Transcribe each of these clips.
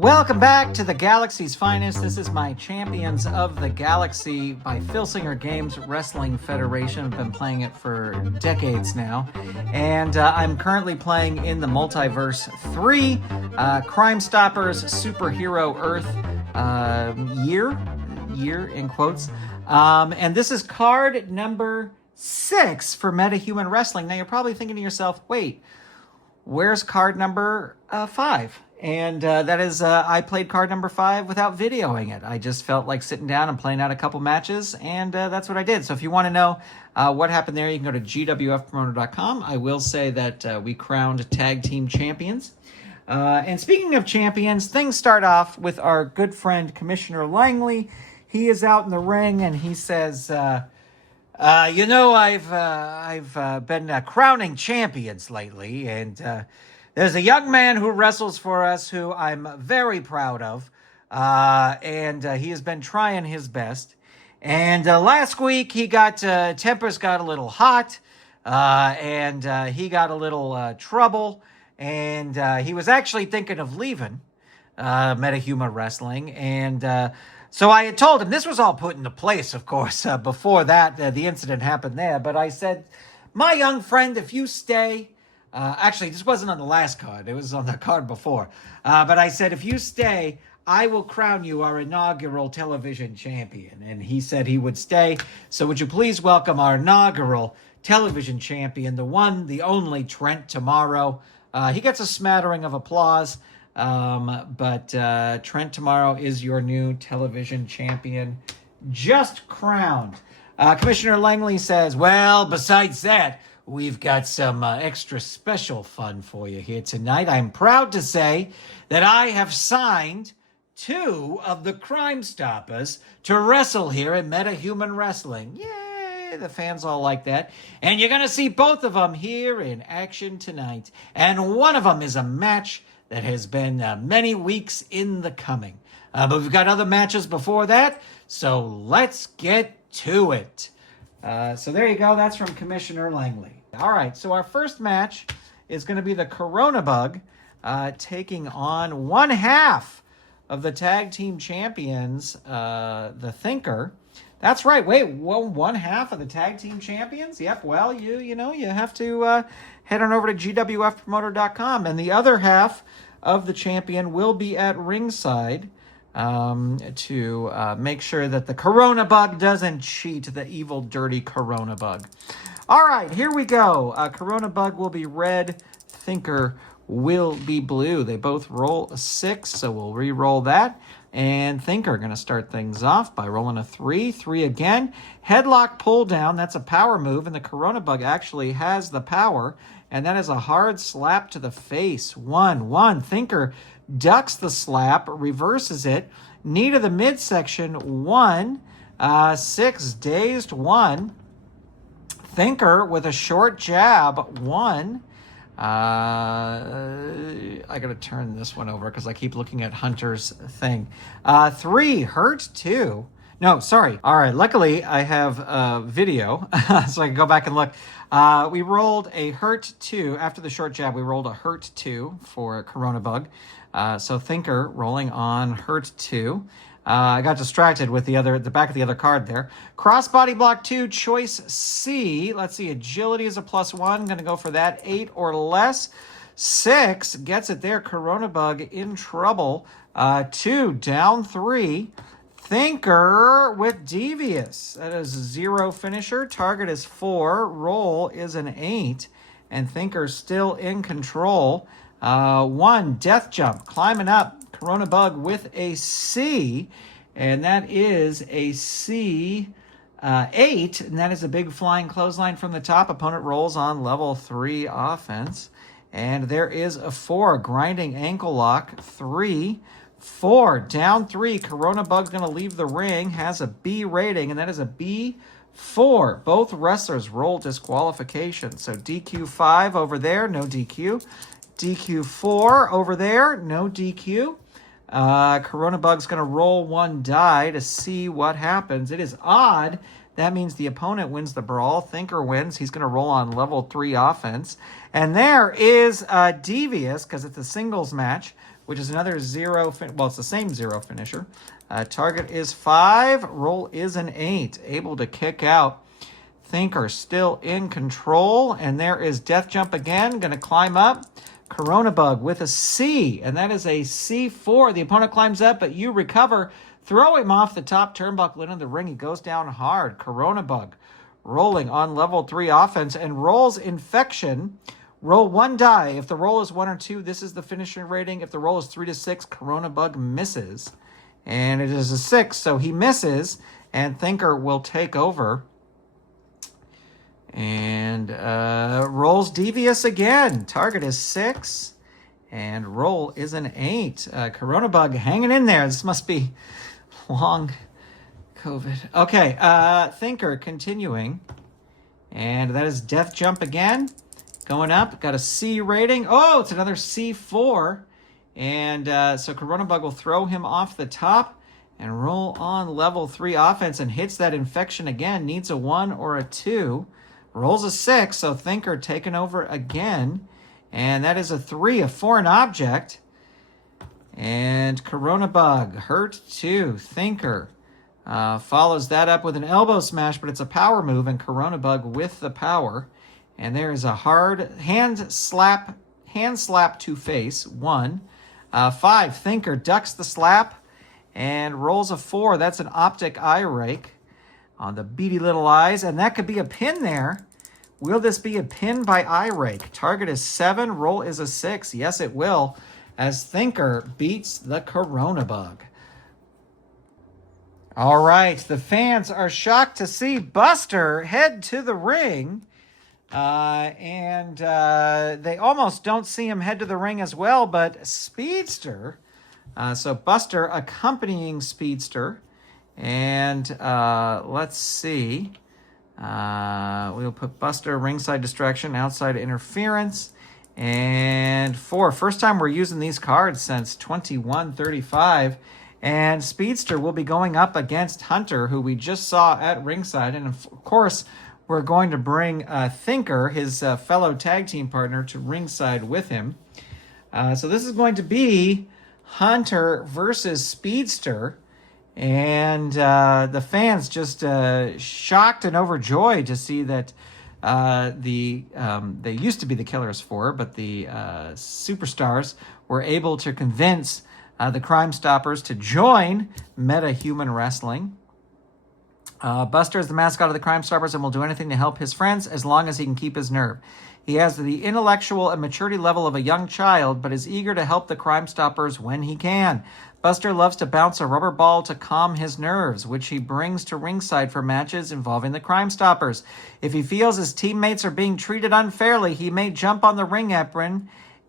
Welcome back to the Galaxy's Finest. This is my Champions of the Galaxy by Filsinger Games Wrestling Federation. I've been playing it for decades now. And I'm currently playing in the Multiverse 3 Crime Stoppers Superhero Earth year in quotes. And this is card number 6 for MetaHuman Wrestling. Now you're probably thinking to yourself, wait, where's card number 5? And that is, I played card number 5 without videoing it. I just felt like sitting down and playing out a couple matches, and that's what I did. So if you want to know what happened there, you can go to gwfpromoter.com. I will say that we crowned tag team champions. And speaking of champions, things start off with our good friend, Commissioner Langley. He is out in the ring, and he says, I've been crowning champions lately, and there's a young man who wrestles for us who I'm very proud of, and he has been trying his best. And last week, tempers got a little hot, and he got a little trouble, and he was actually thinking of leaving MetaHuman Wrestling, and so I had told him, this was all put into place, of course, before that, the incident happened there, but I said, my young friend, if you stay... actually, this wasn't on the last card. It was on the card before. But I said, if you stay, I will crown you our inaugural television champion. And he said he would stay. So would you please welcome our inaugural television champion, the one, the only Trent Tomorrow. He gets a smattering of applause. But Trent Tomorrow is your new television champion, just crowned. Commissioner Langley says, well, besides that, we've got some extra special fun for you here tonight. I'm proud to say that I have signed 2 of the Crime Stoppers to wrestle here in MetaHuman Wrestling. Yay! The fans all like that. And you're going to see both of them here in action tonight. And one of them is a match that has been many weeks in the coming. But we've got other matches before that, so let's get to it. So there you go. That's from Commissioner Langley. All right, so our first match is going to be the Corona Bug taking on one half of the tag team champions, the Thinker. That's right. Wait, one half of the tag team champions? Yep. Well, you have to head on over to gwfpromoter.com, and the other half of the champion will be at ringside to make sure that the Corona Bug doesn't cheat, the evil, dirty Corona Bug. All right, here we go. Corona Bug will be red. Thinker will be blue. They both roll a 6, so we'll re-roll that. And Thinker going to start things off by rolling a 3. 3 again. Headlock pull down. That's a power move, and the Corona Bug actually has the power. And that is a hard slap to the face. 1. Thinker ducks the slap, reverses it. Knee to the midsection. 1. 6. Dazed. 1. Thinker with a short jab. 1. I gotta turn this one over because I keep looking at Hunter's thing. 3. Hurt. 2. No, sorry. All right. Luckily, I have video, so I can go back and look. We rolled a hurt 2 after the short jab. We rolled a hurt 2 for Corona Bug. So Thinker rolling on hurt 2. I got distracted with the back of the other card there. Crossbody block 2, choice C. Let's see, agility is a +1. Going to go for that. 8 or less. 6 gets it there. Corona Bug in trouble. 2 down 3. Thinker with devious. That is a 0 finisher. Target is 4. Roll is an 8. And Thinker still in control. 1 death jump. Climbing up. Corona Bug with a C, and that is a C 8, and that is a big flying clothesline from the top. Opponent rolls on level 3 offense, and there is a 4 grinding ankle lock. 3, 4 down 3. Corona Bug's going to leave the ring, has a B rating, and that is a B4. Both wrestlers roll disqualification, so DQ 5 over there, no DQ. DQ 4 over there, no DQ. Corona Bug's going to roll 1 die to see what happens. It is odd. That means the opponent wins the brawl. Thinker wins. He's going to roll on level 3 offense. And there is Devious, because it's a singles match, which is another zero. Well, it's the same zero finisher. Target is 5. Roll is an 8. Able to kick out. Thinker still in control. And there is Death Jump again. Going to climb up. Corona Bug with a C. And that is a C4. The opponent climbs up, but you recover. Throw him off the top turnbuckle into the ring. He goes down hard. Corona Bug rolling on level 3 offense and rolls Infection. Roll 1 die. If the roll is 1 or 2, this is the finisher rating. If the roll is 3 to 6, Corona Bug misses. And it is a 6, so he misses. And Thinker will take over. And rolls Devious again. Target is 6. And roll is an 8. Corona Bug hanging in there. This must be long COVID. Okay, Thinker continuing. And that is Death Jump again. Going up. Got a C rating. Oh, it's another C4. And so Corona Bug will throw him off the top and roll on level 3 offense and hits that Infection again. Needs a 1 or a 2. Rolls a 6, so Thinker taken over again. And that is a 3, a foreign object. And Corona Bug, hurt 2. Thinker follows that up with an elbow smash, but it's a power move, and Corona Bug with the power. And there is a hard hand slap to face, 1. 5, Thinker ducks the slap and rolls a 4. That's an optic eye rake on the beady little eyes, and that could be a pin there. Will this be a pin by eye rake? Target is 7, roll is a 6. Yes, it will, as Thinker beats the Corona Bug. All right, the fans are shocked to see Buster head to the ring. And they almost don't see him head to the ring as well, but Speedster, so Buster accompanying Speedster, and let's see, we'll put Buster ringside distraction, outside interference, and 4. First time we're using these cards since 2135, and Speedster will be going up against Hunter, who we just saw at ringside, and of course, we're going to bring Thinker, his fellow tag team partner, to ringside with him. So this is going to be Hunter versus Speedster. And the fans just shocked and overjoyed to see that they used to be the Killers 4, but the Superstars were able to convince the Crime Stoppers to join Meta Human Wrestling. Buster is the mascot of the Crime Stoppers and will do anything to help his friends as long as he can keep his nerve. He has the intellectual and maturity level of a young child, but is eager to help the Crime Stoppers when he can. Buster loves to bounce a rubber ball to calm his nerves, which he brings to ringside for matches involving the Crime Stoppers. If he feels his teammates are being treated unfairly, he may jump on the ring apron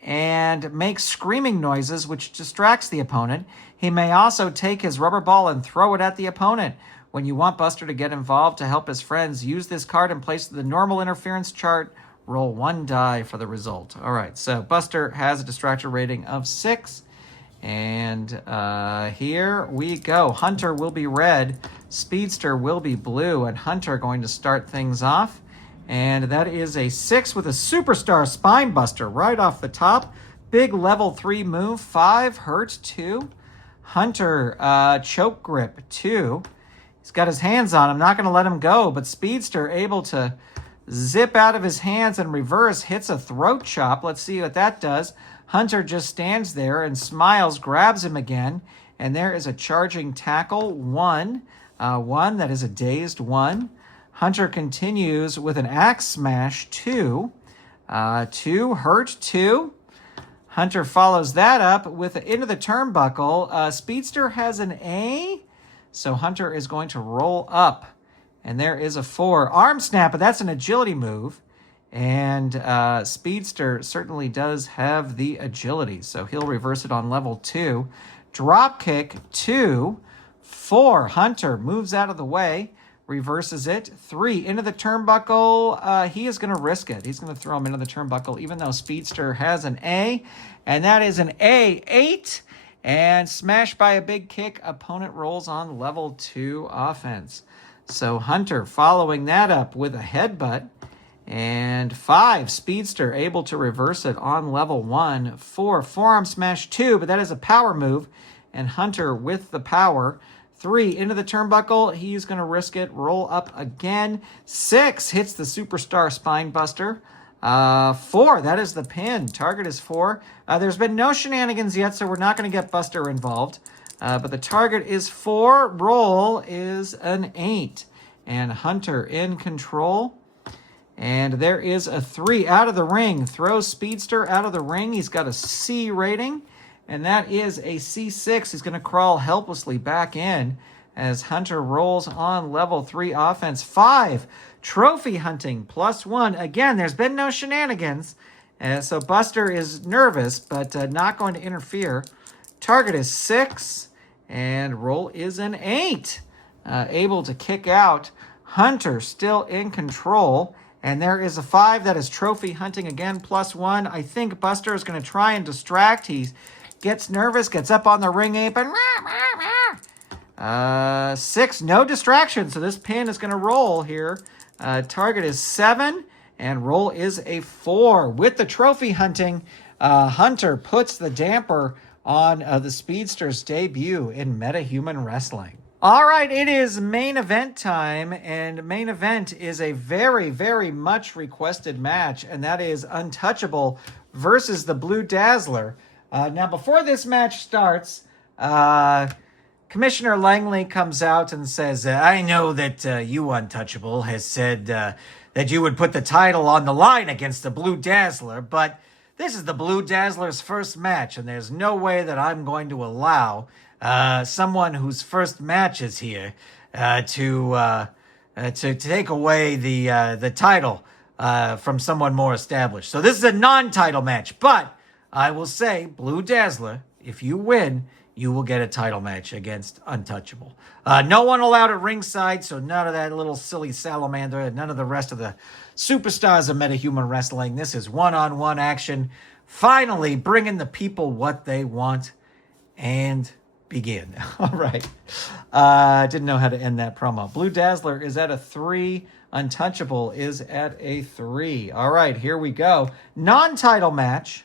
and make screaming noises, which distracts the opponent. He may also take his rubber ball and throw it at the opponent. When you want Buster to get involved to help his friends, use this card in place of the normal interference chart. Roll 1 die for the result. All right, so Buster has a distractor rating of 6. And here we go. Hunter will be red. Speedster will be blue. And Hunter going to start things off. And that is a 6 with a Superstar Spine Buster right off the top. Big level 3 move. 5, hurt 2. Hunter, choke grip 2. He's got his hands on him, not going to let him go, but Speedster able to zip out of his hands and reverse, hits a throat chop. Let's see what that does. Hunter just stands there and smiles, grabs him again, and there is a charging tackle, 1. 1, that is a dazed 1. Hunter continues with an axe smash, 2. 2, hurt 2. Hunter follows that up with into the turnbuckle. Speedster has an A. So Hunter is going to roll up. And there is a 4. Arm snap, but that's an agility move. And Speedster certainly does have the agility. So he'll reverse it on level 2. Drop kick, 2. 4. Hunter moves out of the way. Reverses it. 3. Into the turnbuckle. He is going to risk it. He's going to throw him into the turnbuckle, even though Speedster has an A. And that is an A8. And smashed by a big kick, opponent rolls on level 2 offense. So Hunter following that up with a headbutt. And 5, Speedster, able to reverse it on level 1. 4, Forearm Smash 2, but that is a power move. And Hunter with the power. 3, into the turnbuckle. He's going to risk it. Roll up again. 6, hits the Superstar Spine Buster. 4, that is the pin. Target is 4. There's been no shenanigans yet, so we're not going to get Buster involved. But the target is 4. Roll is an 8. And Hunter in control. And there is a 3 out of the ring. Throws Speedster out of the ring. He's got a C rating. And that is a C6. He's going to crawl helplessly back in as Hunter rolls on level 3 offense. 5, trophy hunting, +1. Again, there's been no shenanigans. So Buster is nervous, but not going to interfere. Target is 6. And roll is an 8. Able to kick out. Hunter still in control. And there is a 5. That is trophy hunting again, +1. I think Buster is going to try and distract. He gets nervous, gets up on the ring apron. 6, no distraction. So this pin is going to roll here. Target is 7. And roll is a 4. With the trophy hunting, Hunter puts the damper on the Speedster's debut in metahuman wrestling. All right, it is main event time, and main event is a very, very much requested match, and that is Untouchable versus the Blue Dazzler. Now, before this match starts, Commissioner Langley comes out and says, I know that you, Untouchable, has said that you would put the title on the line against the Blue Dazzler, but this is the Blue Dazzler's first match, and there's no way that I'm going to allow someone whose first match is here to take away the title from someone more established. So this is a non-title match, but I will say, Blue Dazzler, if you win, you will get a title match against Untouchable. No one allowed at ringside, so none of that little silly salamander, none of the rest of the superstars of metahuman wrestling. This is one-on-one action, finally bringing the people what they want, and begin. All right. Didn't know how to end that promo. Blue Dazzler is at a 3. Untouchable is at a 3. All right, here we go. Non-title match.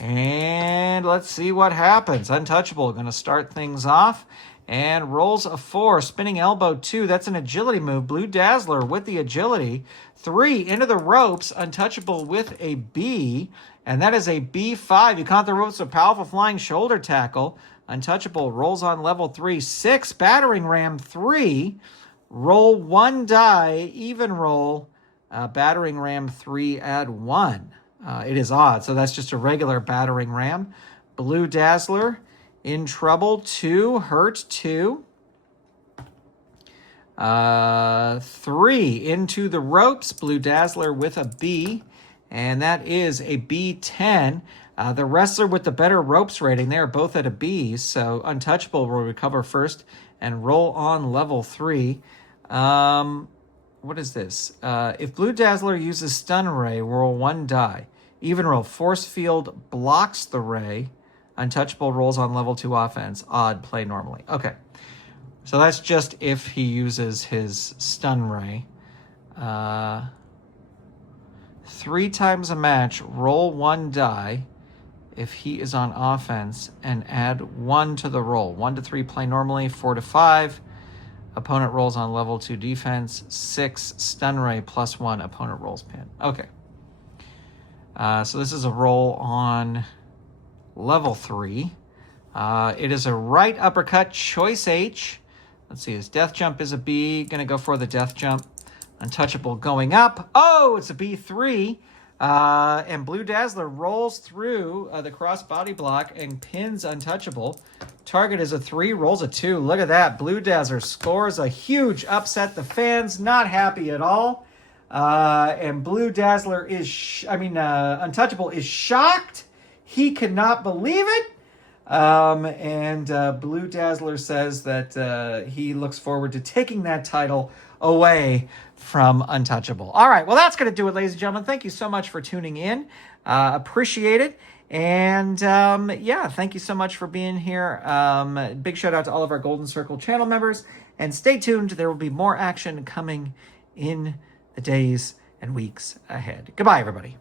And let's see what happens. Untouchable going to start things off and rolls a 4. Spinning elbow 2. That's an agility move. Blue Dazzler with the agility. 3 into the ropes. Untouchable with a B. And that is a B5. You count the ropes with powerful flying shoulder tackle. Untouchable rolls on level 3. 6, battering ram 3. Roll 1 die, even roll. Battering ram 3, add 1. It is odd, so that's just a regular battering ram. Blue Dazzler in trouble. 2, hurt 2. 3 into the ropes. Blue Dazzler with a B. And that is a B10. The wrestler with the better ropes rating, they are both at a B, so Untouchable will recover first and roll on level 3. What is this? If Blue Dazzler uses Stun Ray, roll 1 die. Even roll. Force Field blocks the ray. Untouchable rolls on level 2 offense. Odd, play normally. Okay. So that's just if he uses his Stun Ray. 3 times a match, roll 1 die if he is on offense and add 1 to the roll. 1 to 3 play normally, 4 to 5. Opponent rolls on level 2 defense. 6 Stun Ray +1. Opponent rolls pin. Okay. So this is a roll on level 3. It is a right uppercut, choice H. Let's see, his death jump is a B. Gonna go for the death jump. Untouchable going up. Oh, it's a B3. And Blue Dazzler rolls through the cross body block and pins Untouchable. Target is a 3, rolls a 2. Look at that. Blue Dazzler scores a huge upset. The fans not happy at all. And Blue Dazzler is, Untouchable is shocked. He cannot believe it. And Blue Dazzler says that he looks forward to taking that title away from Untouchable. All right, well, that's going to do it, ladies and gentlemen. Thank you so much for tuning in. Appreciate it. And yeah, thank you so much for being here. Big shout out to all of our Golden Circle channel members. And stay tuned. There will be more action coming in the days and weeks ahead. Goodbye, everybody.